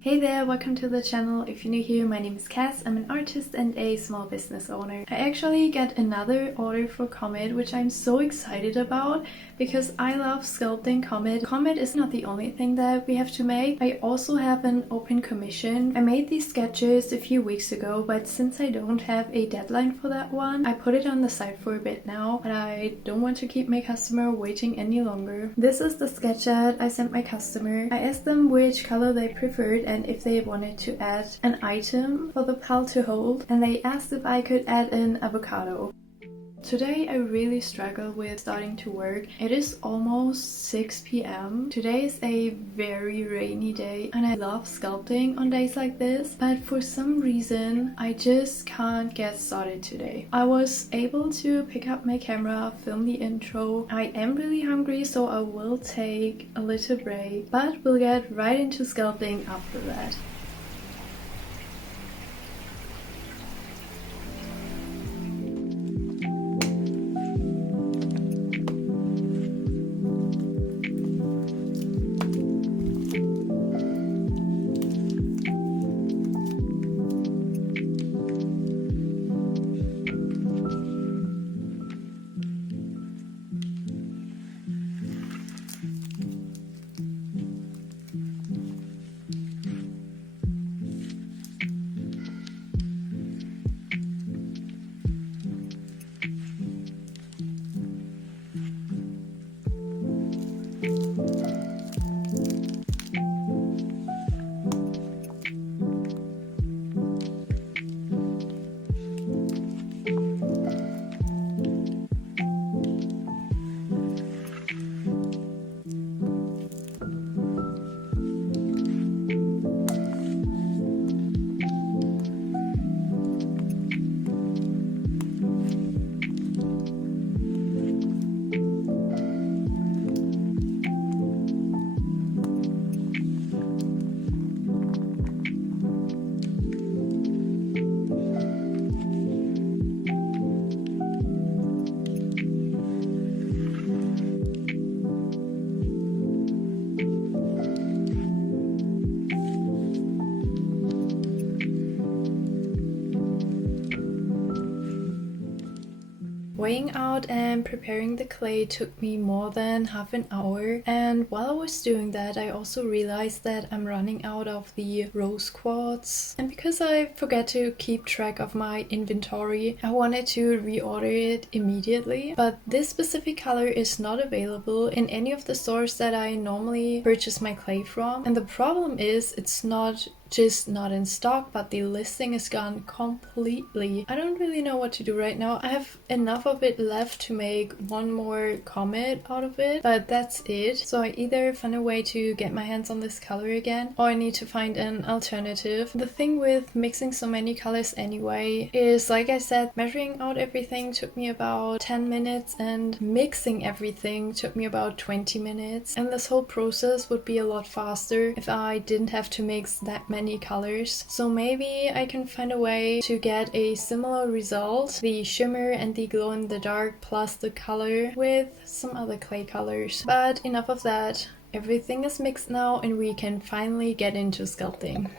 Hey there, welcome to the channel. If you're new here, my name is Cass. I'm an artist and a small business owner. I actually got another order for Comet, which I'm so excited about because I love sculpting Comet. Comet is not the only thing that we have to make. I also have an open commission. I made these sketches a few weeks ago, but since I don't have a deadline for that one, I put it on the side for a bit now, and I don't want to keep my customer waiting any longer. This is the sketch that I sent my customer. I asked them which color they preferred and if they wanted to add an item for the pal to hold, and they asked if I could add an avocado. Today I really struggle with starting to work. It is almost 6 p.m. Today is a very rainy day and I love sculpting on days like this, but for some reason I just can't get started today. I was able to pick up my camera, film the intro. I am really hungry, so I will take a little break, but we'll get right into sculpting after that. Weighing out and preparing the clay took me more than half an hour, and while I was doing that I also realized that I'm running out of the rose quartz, and because I forgot to keep track of my inventory I wanted to reorder it immediately, but this specific color is not available in any of the stores that I normally purchase my clay from, and the problem is it's not just not in stock, but the listing is gone completely. I don't really know what to do right now. I have enough of it left to make one more comet out of it, but that's it. So I either find a way to get my hands on this color again, or I need to find an alternative. The thing with mixing so many colors anyway is, like I said, measuring out everything took me about 10 minutes and mixing everything took me about 20 minutes, and this whole process would be a lot faster if I didn't have to mix that many colors. So maybe I can find a way to get a similar result, the shimmer and the glow in the dark plus the color, with some other clay colors. But enough of that. Everything is mixed now and we can finally get into sculpting.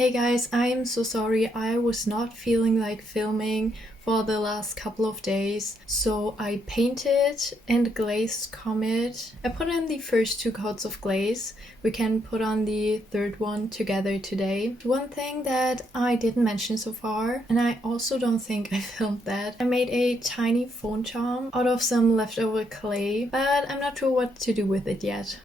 Hey guys, I am so sorry. I was not feeling like filming for the last couple of days. So I painted and glazed Comet. I put on the first 2 coats of glaze. We can put on the third one together today. One thing that I didn't mention so far, and I also don't think I filmed that, I made a tiny phone charm out of some leftover clay, but I'm not sure what to do with it yet.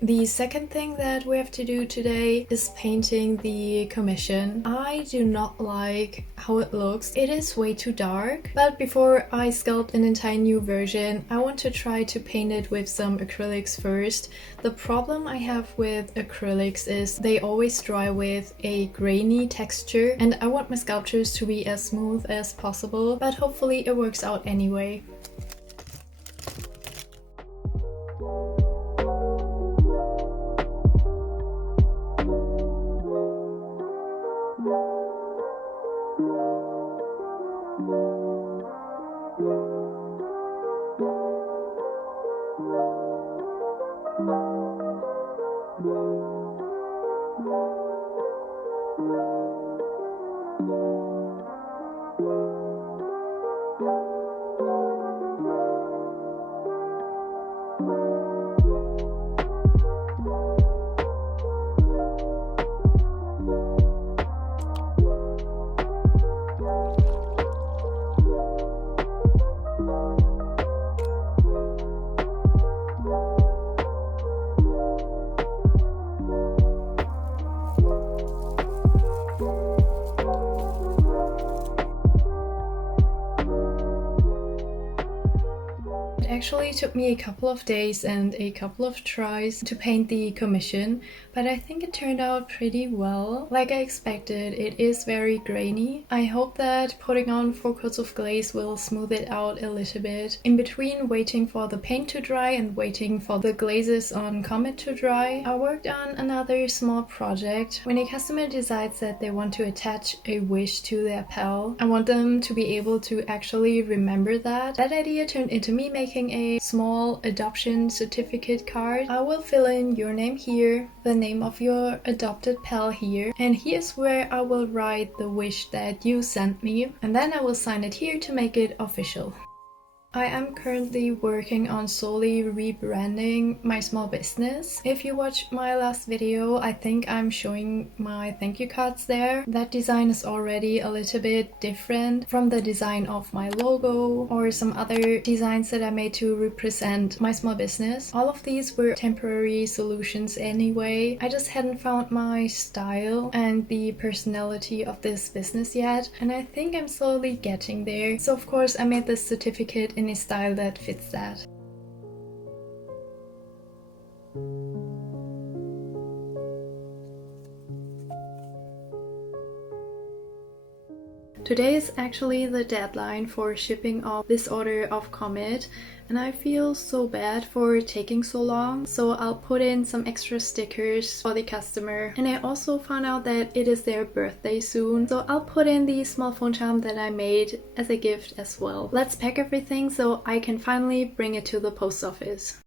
The second thing that we have to do today is painting the commission. I do not like how it looks. It is way too dark, but before I sculpt an entire new version, I want to try to paint it with some acrylics first. The problem I have with acrylics is they always dry with a grainy texture, and I want my sculptures to be as smooth as possible, but hopefully it works out anyway. It actually took me a couple of days and a couple of tries to paint the commission, but I think it turned out pretty well. Like I expected, it is very grainy. I hope that putting on 4 coats of glaze will smooth it out a little bit. In between waiting for the paint to dry and waiting for the glazes on Comet to dry, I worked on another small project. When a customer decides that they want to attach a wish to their pal, I want them to be able to actually remember that. That idea turned into me making a small adoption certificate card. I will fill in your name here, the name of your adopted pal here, and here's where I will write the wish that you sent me, and then I will sign it here to make it official. I am currently working on solely rebranding my small business. If you watched my last video, I think I'm showing my thank you cards there. That design is already a little bit different from the design of my logo or some other designs that I made to represent my small business. All of these were temporary solutions anyway. I just hadn't found my style and the personality of this business yet, and I think I'm slowly getting there. So of course I made this certificate in a style that fits that. Today is actually the deadline for shipping off this order of Comet, and I feel so bad for taking so long, so I'll put in some extra stickers for the customer. And I also found out that it is their birthday soon, so I'll put in the small phone charm that I made as a gift as well. Let's pack everything so I can finally bring it to the post office.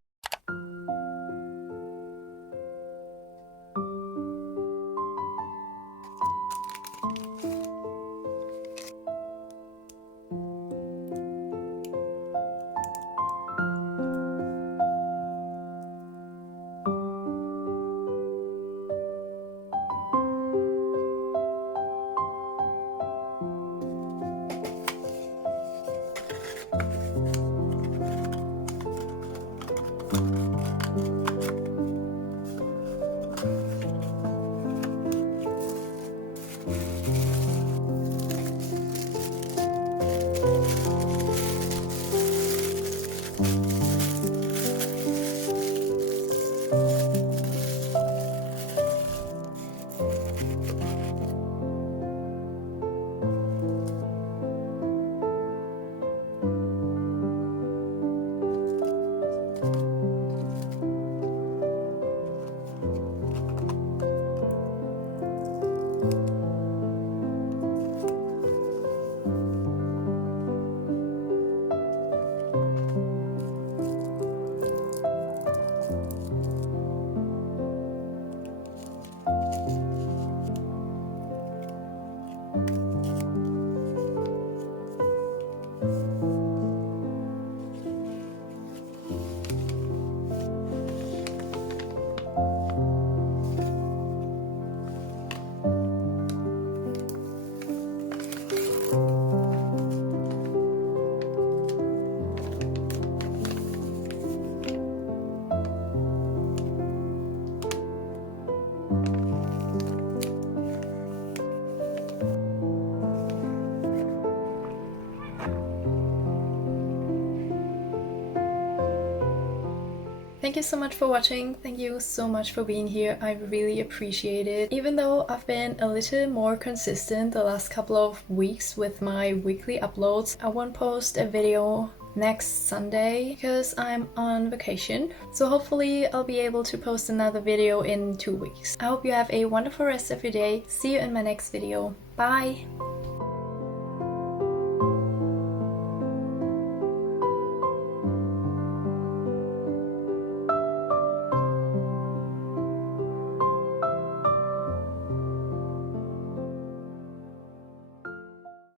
Thank you so much for watching. Thank you so much for being here. I really appreciate it. Even though I've been a little more consistent the last couple of weeks with my weekly uploads, I won't post a video next Sunday because I'm on vacation. So hopefully I'll be able to post another video in 2 weeks. I hope you have a wonderful rest of your day. See you in my next video. Bye!